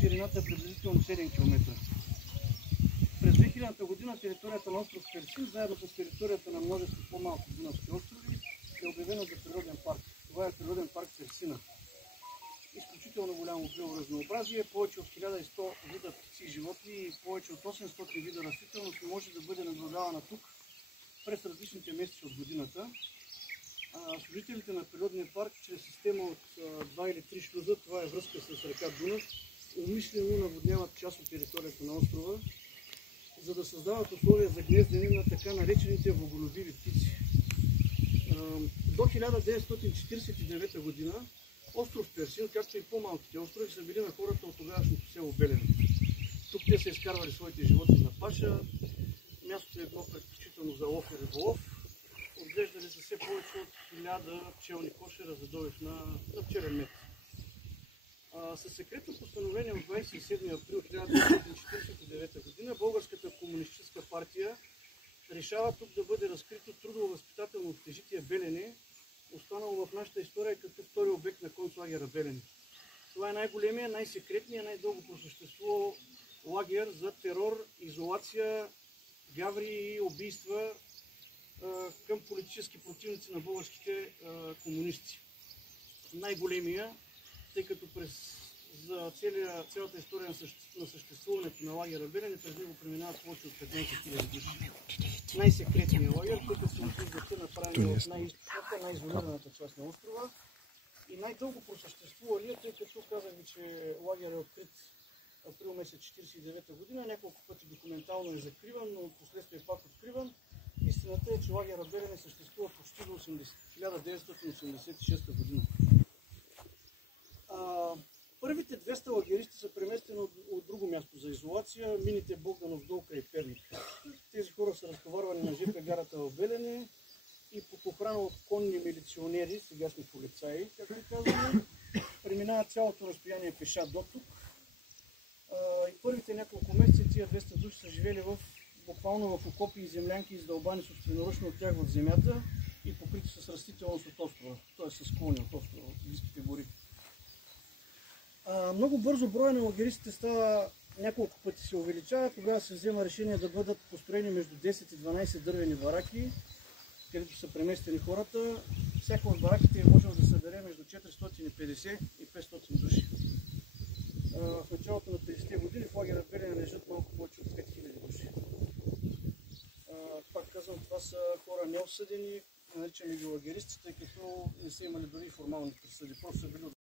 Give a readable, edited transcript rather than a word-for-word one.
ширината е приблизително 7 км. През 2000 година територията на остров Персин, заедно с територията на множество по-малки дунавски острови, е обявена за природен парк. Това е природен парк Персина. Изключително голямо биоразнообразие, повече от 1100 вида птици и животни и повече от 800 вида растителност може да бъде наблюдавана тук през различните месеци от годината. Служителите на природния парк чрез система от 2 или 3 шлюза, това е връзка с река Дунав, умишлено наводняват част от територията на острова, за да създават условия за гнездене на така наречените влаголюбиви птици. До 1949 година остров Персин, както и по-малките острови, са били на хората от тогавашното село Белене. Тук те са изкарвали своите животни на паша, мястото е било предпочитано за лов и риболов. Отглеждали са все повече от 1000 пчелни кошера за добив на пчелен мед. Със секретно постановление от 27 април 1949 г. Българската комунистическа партия решава тук да бъде разкрито трудово-възпитателно общежитие Белене, останало в нашата история като втори обект на концлагера Белене. Това е най-големия, най-секретния, най-дълго просъществувал лагер за терор, изолация, гаври и убийства към политически противници на българските комунисти. Най-големия, тъй като за цялата история на съществуването на лагера Белене през него преминават повече от 15 000 души. Най-секретният лагер, който се виждате направен от най-източната, най-изолираната част на острова и най-дълго просъществували, тъй като казах ви, че лагер е открит април месец 1949 година, няколко пъти документално е закриван, но последствие пак откриван. Истината е, че лагера Белене съществува почти до 1986 година. Първите 200 лагеристи са преместени от друго място за изолация, мините Богданов дол край Перник. Тези хора са разтоварвани на ЖП гарата в Белене и под охрана от конни милиционери, сегашни полицаи, както казваме, преминават цялото разстояние пеша до тук. И първите няколко месеца тия 200 души са живели буквално в окопи и землянки, издълбани собственоръчно от тях в земята и покрити с растителност от острова, т.е. с клони от острова, от близките гори. Много бързо броя на лагеристите става, няколко пъти се увеличава, тогава се взема решение да бъдат построени между 10 и 12 дървени бараки, където са преместени хората. Всяка от бараките е можело да събере между 450 и 500 души. В началото на 50-те години в лагера Белене лежат малко повече от 5000 души. Пак казвам, това са хора неосъдени, наричаме ги лагеристи, тъй като не са имали дори формални присъди, просто са били